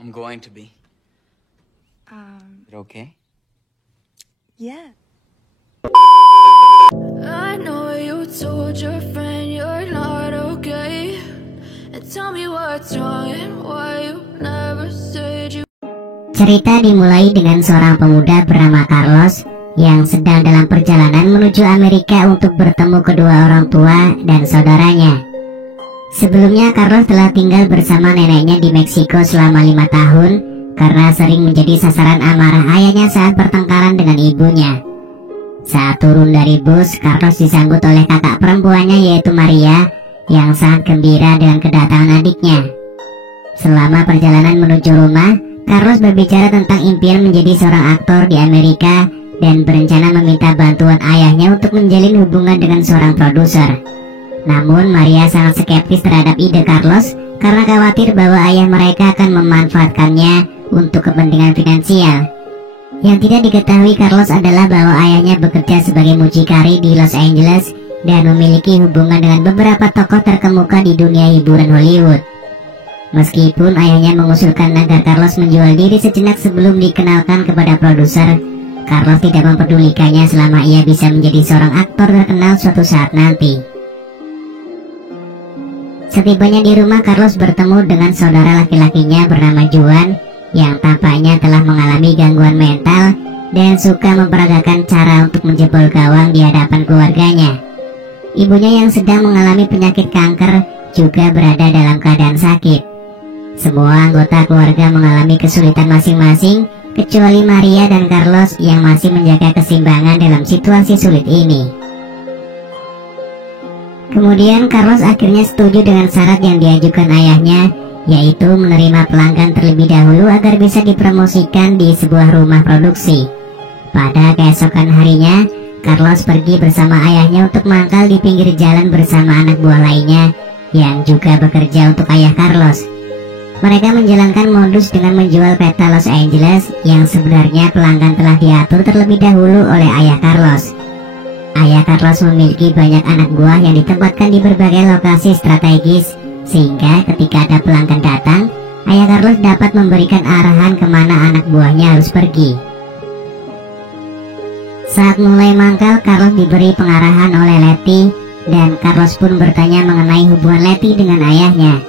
I'm going to be. Is it okay? Yeah. I know you told your friend you're not okay, and tell me what's wrong and why you never said you. Cerita dimulai dengan seorang pemuda bernama Carlos yang sedang dalam perjalanan menuju Amerika untuk bertemu kedua orang tua dan saudaranya. Sebelumnya Carlos telah tinggal bersama neneknya di Meksiko selama 5 tahun karena sering menjadi sasaran amarah ayahnya saat pertengkaran dengan ibunya. Saat turun dari bus, Carlos disambut oleh kakak perempuannya yaitu Maria yang sangat gembira dengan kedatangan adiknya. Selama perjalanan menuju rumah, Carlos berbicara tentang impian menjadi seorang aktor di Amerika dan berencana meminta bantuan ayahnya untuk menjalin hubungan dengan seorang produser. Namun Maria sangat skeptis terhadap ide Carlos karena khawatir bahwa ayah mereka akan memanfaatkannya untuk kepentingan finansial. Yang tidak diketahui Carlos adalah bahwa ayahnya bekerja sebagai mucikari di Los Angeles dan memiliki hubungan dengan beberapa tokoh terkemuka di dunia hiburan Hollywood. Meskipun ayahnya mengusulkan agar Carlos menjual diri sejenak sebelum dikenalkan kepada produser, Carlos tidak mempedulikannya selama ia bisa menjadi seorang aktor terkenal suatu saat nanti. Setibanya di rumah, Carlos bertemu dengan saudara laki-lakinya bernama Juan yang tampaknya telah mengalami gangguan mental dan suka memperagakan cara untuk menjebol gawang di hadapan keluarganya. Ibunya yang sedang mengalami penyakit kanker juga berada dalam keadaan sakit. Semua anggota keluarga mengalami kesulitan masing-masing kecuali Maria dan Carlos yang masih menjaga keseimbangan dalam situasi sulit ini. Kemudian Carlos akhirnya setuju dengan syarat yang diajukan ayahnya, yaitu menerima pelanggan terlebih dahulu agar bisa dipromosikan di sebuah rumah produksi. Pada keesokan harinya, Carlos pergi bersama ayahnya untuk mangkal di pinggir jalan bersama anak buah lainnya yang juga bekerja untuk ayah Carlos. Mereka menjalankan modus dengan menjual peta Los Angeles yang sebenarnya pelanggan telah diatur terlebih dahulu oleh ayah Carlos. Ayah Carlos memiliki banyak anak buah yang ditempatkan di berbagai lokasi strategis, sehingga ketika ada pelanggan datang, ayah Carlos dapat memberikan arahan kemana anak buahnya harus pergi. Saat mulai mangkal, Carlos diberi pengarahan oleh Letty, dan Carlos pun bertanya mengenai hubungan Letty dengan ayahnya.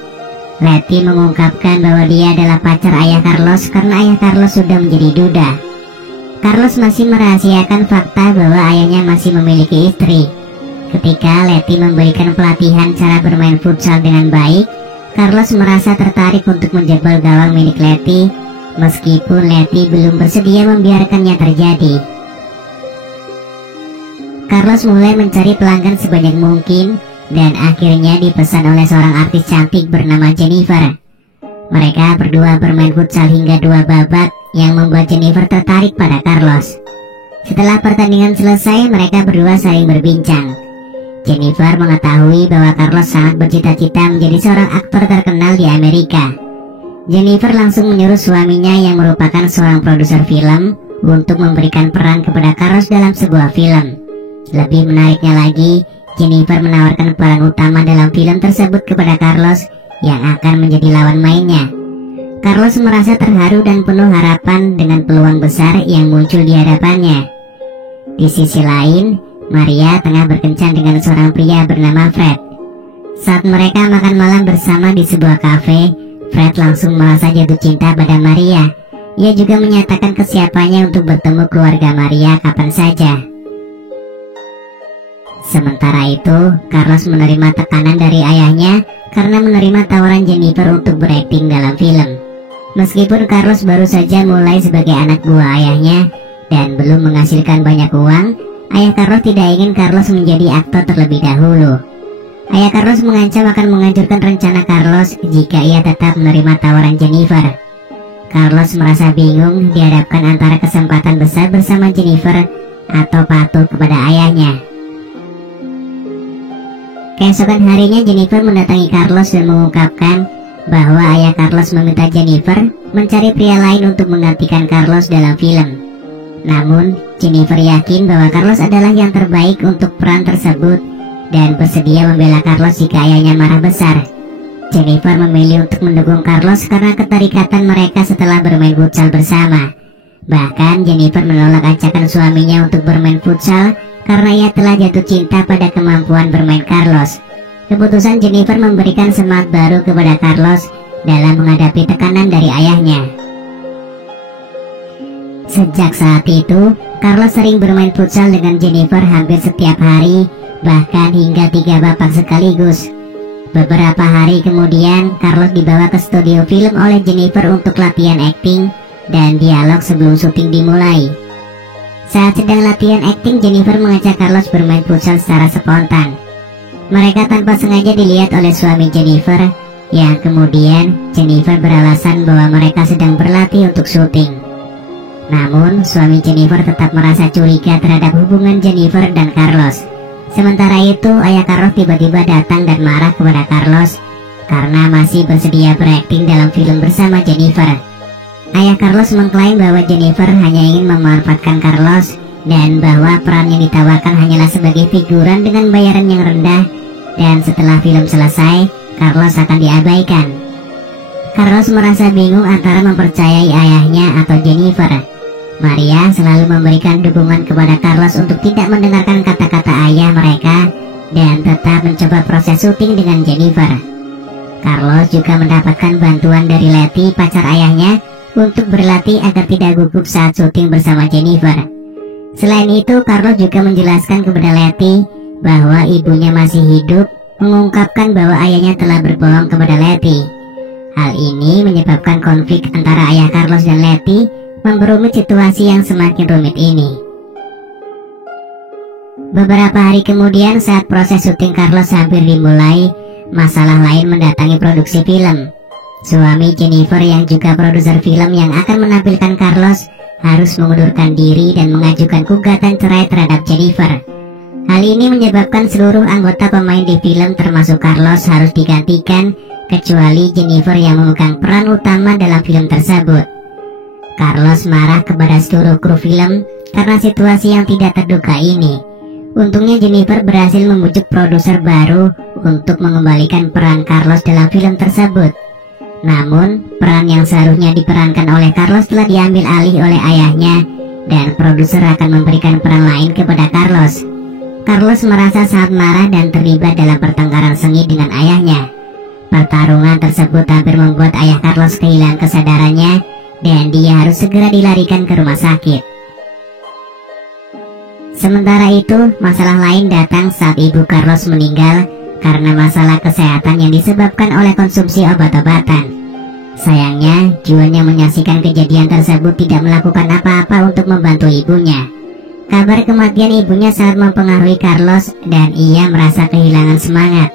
Letty mengungkapkan bahwa dia adalah pacar ayah Carlos karena ayah Carlos sudah menjadi duda. Carlos masih merahasiakan fakta bahwa ayahnya masih memiliki istri. Ketika Letty memberikan pelatihan cara bermain futsal dengan baik, Carlos merasa tertarik untuk menjebol gawang milik Letty, meskipun Letty belum bersedia membiarkannya terjadi. Carlos mulai mencari pelanggan sebanyak mungkin dan akhirnya dipesan oleh seorang artis cantik bernama Jennifer. Mereka berdua bermain futsal hingga 2 babak yang membuat Jennifer tertarik pada Carlos. Setelah pertandingan selesai, mereka berdua saling berbincang. Jennifer mengetahui bahwa Carlos sangat bercita-cita menjadi seorang aktor terkenal di Amerika. Jennifer langsung menyuruh suaminya yang merupakan seorang produser film untuk memberikan peran kepada Carlos dalam sebuah film. Lebih menariknya lagi, Jennifer menawarkan peran utama dalam film tersebut kepada Carlos yang akan menjadi lawan mainnya. Carlos merasa terharu dan penuh harapan dengan peluang besar yang muncul di hadapannya. Di sisi lain, Maria tengah berkencan dengan seorang pria bernama Fred. Saat mereka makan malam bersama di sebuah kafe, Fred langsung merasa jatuh cinta pada Maria. Ia juga menyatakan kesiapannya untuk bertemu keluarga Maria kapan saja. Sementara itu, Carlos menerima tekanan dari ayahnya karena menerima tawaran Jennifer untuk berakting dalam film. Meskipun Carlos baru saja mulai sebagai anak buah ayahnya dan belum menghasilkan banyak uang, ayah Carlos tidak ingin Carlos menjadi aktor terlebih dahulu. Ayah Carlos mengancam akan menghancurkan rencana Carlos jika ia tetap menerima tawaran Jennifer. Carlos merasa bingung dihadapkan antara kesempatan besar bersama Jennifer atau patuh kepada ayahnya. Keesokan harinya Jennifer mendatangi Carlos dan mengungkapkan bahwa ayah Carlos meminta Jennifer mencari pria lain untuk menggantikan Carlos dalam film. Namun, Jennifer yakin bahwa Carlos adalah yang terbaik untuk peran tersebut dan bersedia membela Carlos jika ayahnya marah besar. Jennifer memilih untuk mendukung Carlos karena keterikatan mereka setelah bermain futsal bersama. Bahkan Jennifer menolak ajakan suaminya untuk bermain futsal karena ia telah jatuh cinta pada kemampuan bermain Carlos. Keputusan Jennifer memberikan semangat baru kepada Carlos dalam menghadapi tekanan dari ayahnya. Sejak saat itu, Carlos sering bermain futsal dengan Jennifer hampir setiap hari, bahkan hingga 3 babak sekaligus. Beberapa hari kemudian, Carlos dibawa ke studio film oleh Jennifer untuk latihan akting dan dialog sebelum syuting dimulai. Saat sedang latihan akting, Jennifer mengajak Carlos bermain futsal secara spontan. Mereka tanpa sengaja dilihat oleh suami Jennifer, yang kemudian Jennifer beralasan bahwa mereka sedang berlatih untuk syuting. Namun, suami Jennifer tetap merasa curiga terhadap hubungan Jennifer dan Carlos. Sementara itu, ayah Carlos tiba-tiba datang dan marah kepada Carlos karena masih bersedia berakting dalam film bersama Jennifer. Ayah Carlos mengklaim bahwa Jennifer hanya ingin memanfaatkan Carlos dan bahwa peran yang ditawarkan hanyalah sebagai figuran dengan bayaran yang rendah, dan setelah film selesai, Carlos akan diabaikan. Carlos merasa bingung antara mempercayai ayahnya atau Jennifer. Maria selalu memberikan dukungan kepada Carlos untuk tidak mendengarkan kata-kata ayah mereka dan tetap mencoba proses syuting dengan Jennifer. Carlos juga mendapatkan bantuan dari Letty, pacar ayahnya, untuk berlatih agar tidak gugup saat syuting bersama Jennifer. Selain itu, Carlos juga menjelaskan kepada Letty bahwa ibunya masih hidup, mengungkapkan bahwa ayahnya telah berbohong kepada Letty. Hal ini menyebabkan konflik antara ayah Carlos dan Letty, memperumit situasi yang semakin rumit ini. Beberapa hari kemudian, saat proses syuting Carlos hampir dimulai, masalah lain mendatangi produksi film. Suami Jennifer yang juga produser film yang akan menampilkan Carlos harus mengundurkan diri dan mengajukan gugatan cerai terhadap Jennifer. Hal ini menyebabkan seluruh anggota pemain di film termasuk Carlos harus digantikan, kecuali Jennifer yang memegang peran utama dalam film tersebut. Carlos marah kepada seluruh kru film karena situasi yang tidak terduga ini. Untungnya Jennifer berhasil membujuk produser baru untuk mengembalikan peran Carlos dalam film tersebut. Namun, peran yang seharusnya diperankan oleh Carlos telah diambil alih oleh ayahnya, dan produser akan memberikan peran lain kepada Carlos. Carlos merasa sangat marah dan terlibat dalam pertengkaran sengit dengan ayahnya. Pertarungan tersebut hampir membuat ayah Carlos kehilangan kesadarannya, dan dia harus segera dilarikan ke rumah sakit. Sementara itu, masalah lain datang saat ibu Carlos meninggal karena masalah kesehatan yang disebabkan oleh konsumsi obat-obatan. Sayangnya, Juan yang menyaksikan kejadian tersebut tidak melakukan apa-apa untuk membantu ibunya. Kabar kematian ibunya sangat mempengaruhi Carlos dan ia merasa kehilangan semangat.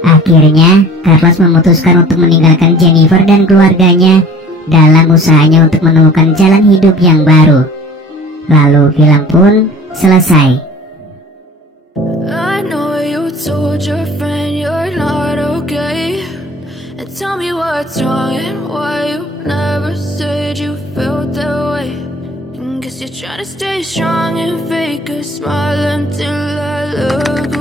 Akhirnya, Carlos memutuskan untuk meninggalkan Jennifer dan keluarganya dalam usahanya untuk menemukan jalan hidup yang baru. Lalu film pun selesai. I know you told your friend you're not okay, and tell me what's wrong and why you never said you felt that way. Guess you're trying to stay strong and fake a smile until I look